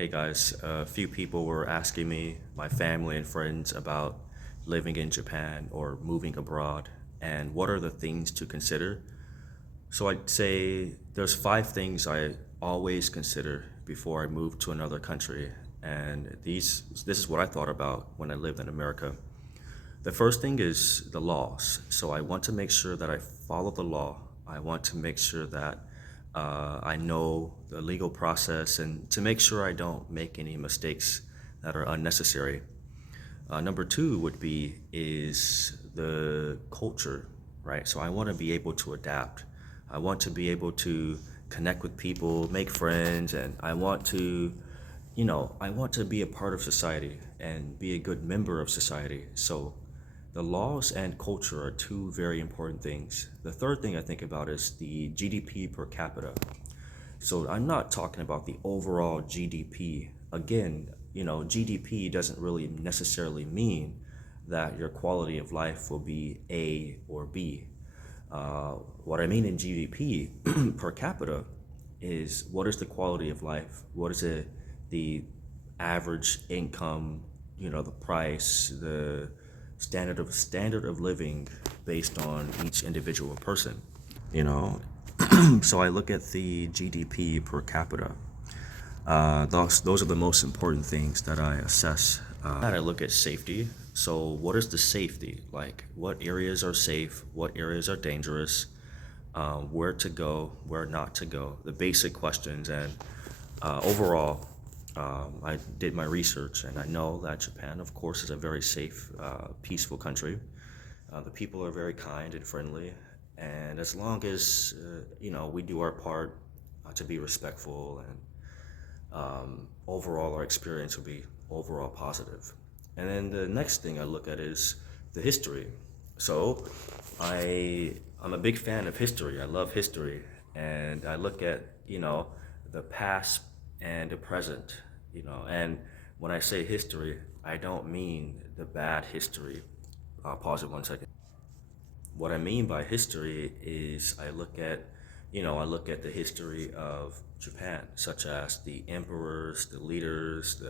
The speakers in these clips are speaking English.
Hey guys, a few people were asking me, my family and friends, about living in Japan or moving abroad and what are the things to consider. So I'd say there's five things I always consider before I move to another country. And this is what I thought about when I lived in America. The first thing is the laws. So I want to make sure that I follow the law. I want to make sure that I know the legal process and to make sure I don't make any mistakes that are unnecessary. Number two would be is the culture, right? So I want to be able to adapt. I want to be able to connect with people, make friends, and I want to be a part of society and be a good member of society. So the laws and culture are two very important things. The third thing I think about is the GDP per capita. So I'm not talking about the overall GDP. Again, GDP doesn't really necessarily mean that your quality of life will be A or B. What I mean in GDP per capita is what is the quality of life? What is the average income? The price, the standard of living based on each individual person. You know, so I look at the GDP per capita. Those are the most important things that I assess. I look at safety. So what is the safety? Like what areas are safe? What areas are dangerous? Where to go? Where not to go? The basic questions. And overall, I did my research and I know that Japan, of course, is a very safe, peaceful country. The people are very kind and friendly, and as long as we do our part to be respectful, and overall our experience will be overall positive. And then the next thing I look at is the history. So I'm a big fan of history. I love history, and I look at the past and the present. And when I say history, I don't mean the bad history. I'll pause it 1 second. What I mean by history is I look at the history of Japan, such as the emperors, the leaders,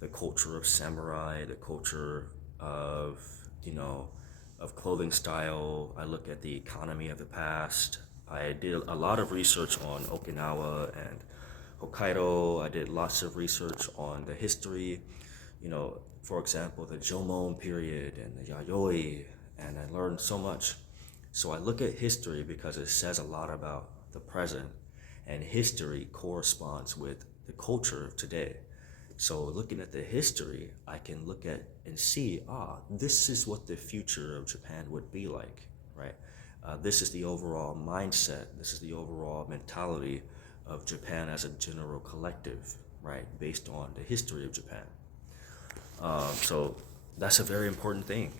the culture of samurai, the culture of, you know, of clothing style. I look at the economy of the past. I did a lot of research on Okinawa and Hokkaido. I did lots of research on the history, for example, the Jomon period and the Yayoi, and I learned so much. So I look at history because it says a lot about the present, and history corresponds with the culture of today. So looking at the history, I can look at and see, this is what the future of Japan would be like, right? This is the overall mindset. This is the overall mentality of Japan as a general collective, right? Based on the history of Japan. So that's a very important thing.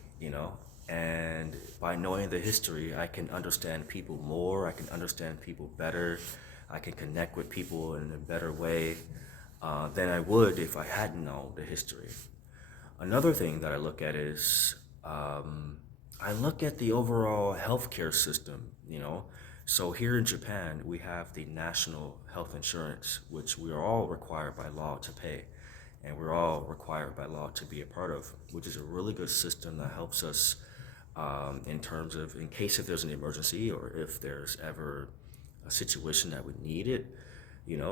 And by knowing the history, I can understand people more. I can understand people better. I can connect with people in a better way than I would if I hadn't known the history. Another thing that I look at is I look at the overall healthcare system. So here in Japan, we have the national health insurance, which we are all required by law to pay. And we're all required by law to be a part of, which is a really good system that helps us in terms of in case if there's an emergency or if there's ever a situation that would need it.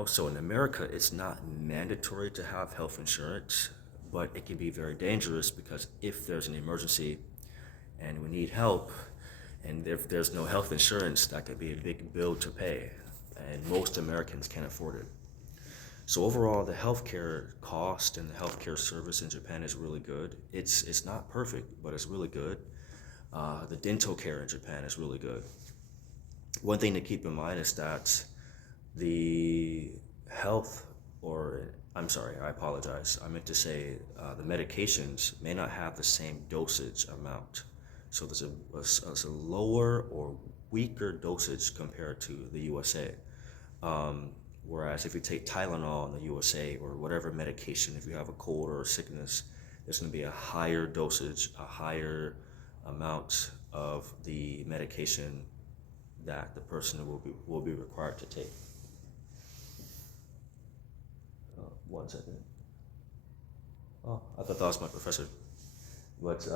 So in America, it's not mandatory to have health insurance, but it can be very dangerous because if there's an emergency and we need help, and if there's no health insurance, that could be a big bill to pay, and most Americans can't afford it. So overall, the healthcare cost and the healthcare service in Japan is really good. It's not perfect, but it's really good. The dental care in Japan is really good. One thing to keep in mind is that the health, or I'm sorry, I apologize. I meant to say the medications may not have the same dosage amount. So there's a lower or weaker dosage compared to the USA. Whereas if you take Tylenol in the USA or whatever medication, if you have a cold or a sickness, there's going to be a higher dosage, a higher amount of the medication that the person will be required to take. one second. Oh, I thought that was my professor. But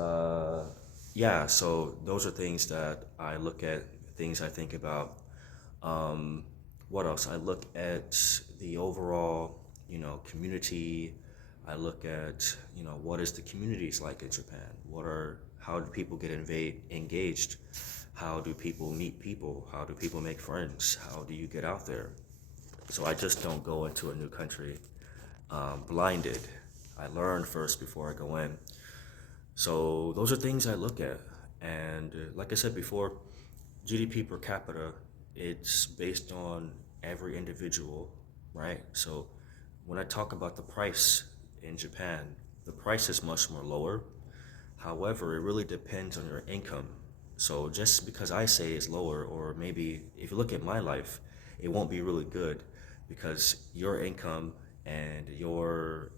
yeah, so those are things that I look at, things I think about. Um, what else? I look at the overall, community. I look at, what is the communities like in Japan? How do people get engaged? How do people meet people? How do people make friends? How do you get out there? So I just don't go into a new country blinded. I learn first before I go in. So those are things I look at. And like I said before, GDP per capita, it's based on every individual, right? So when I talk about the price in Japan, the price is much more lower. However, it really depends on your income. So just because I say it's lower, or maybe if you look at my life, it won't be really good because your income and your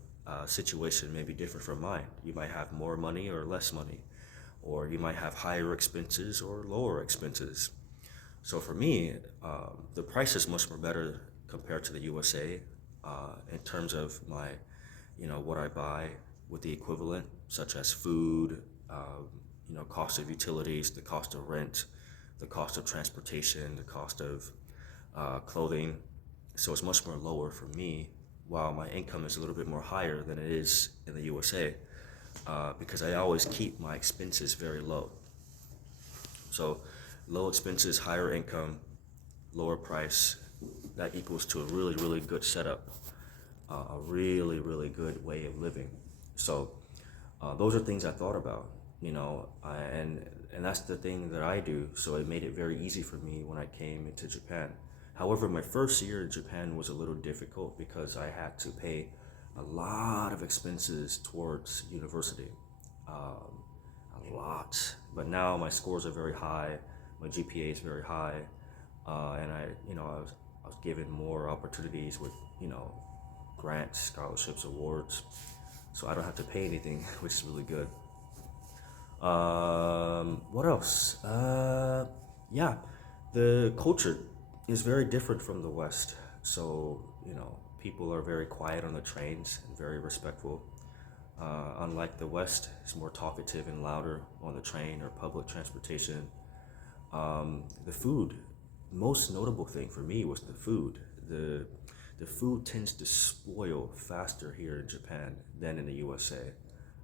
situation may be different from mine. You might have more money or less money, or you might have higher expenses or lower expenses. So for me, the price is much more better compared to the USA in terms of my, what I buy with the equivalent, such as food, cost of utilities, the cost of rent, the cost of transportation, the cost of clothing. So it's much more lower for me, while my income is a little bit more higher than it is in the USA, because I always keep my expenses very low. So low expenses, higher income, lower price, that equals to a really, really good setup, a really, really good way of living. So those are things I thought about, and that's the thing that I do. So it made it very easy for me when I came into Japan. However, my first year in Japan was a little difficult because I had to pay a lot of expenses towards university. Um, a lot. But now my scores are very high, my GPA is very high, and I was given more opportunities with, grants, scholarships, awards, so I don't have to pay anything, which is really good. What else? Yeah, the culture is very different from the West. So, people are very quiet on the trains and very respectful. Unlike the West, it's more talkative and louder on the train or public transportation. The food, most notable thing for me was the food. The food tends to spoil faster here in Japan than in the USA.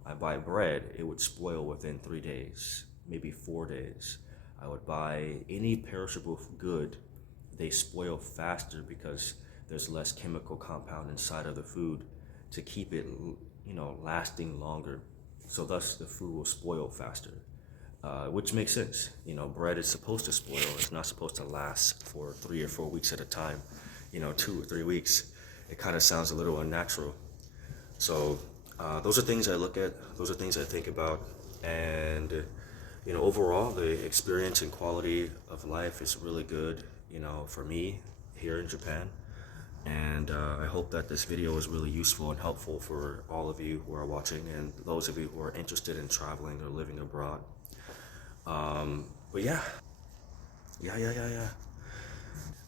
I buy bread, it would spoil within 3 days, maybe 4 days. I would buy any perishable good, they spoil faster because there's less chemical compound inside of the food to keep it, lasting longer. So thus the food will spoil faster, which makes sense. Bread is supposed to spoil. It's not supposed to last for 3 or 4 weeks at a time. 2 or 3 weeks. It kind of sounds a little unnatural. So those are things I look at. Those are things I think about. And overall, the experience and quality of life is really good. For me here in Japan. And I hope that this video is really useful and helpful for all of you who are watching and those of you who are interested in traveling or living abroad. But yeah.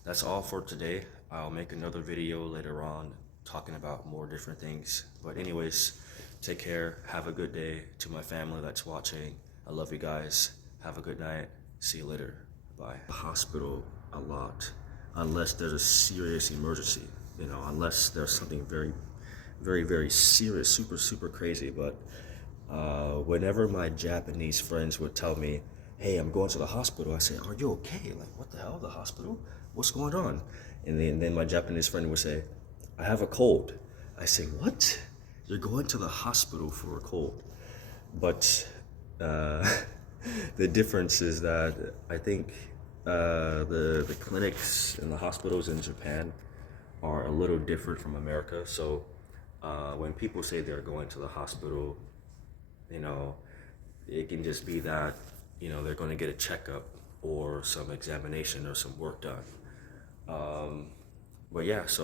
That's all for today. I'll make another video later on talking about more different things. But anyways, take care. Have a good day. To my family that's watching, I love you guys. Have a good night. See you later. Bye. Hospital a lot, unless there's a serious emergency, unless there's something very, very, very serious, super, super crazy. But whenever my Japanese friends would tell me, hey, I'm going to the hospital, I say, are you okay? Like, what the hell, the hospital? What's going on? And then my Japanese friend would say, I have a cold. I say, what? You're going to the hospital for a cold? But the difference is that I think the clinics and the hospitals in Japan are a little different from America. So when people say they're going to the hospital, it can just be that, they're going to get a checkup or some examination or some work done. But yeah, so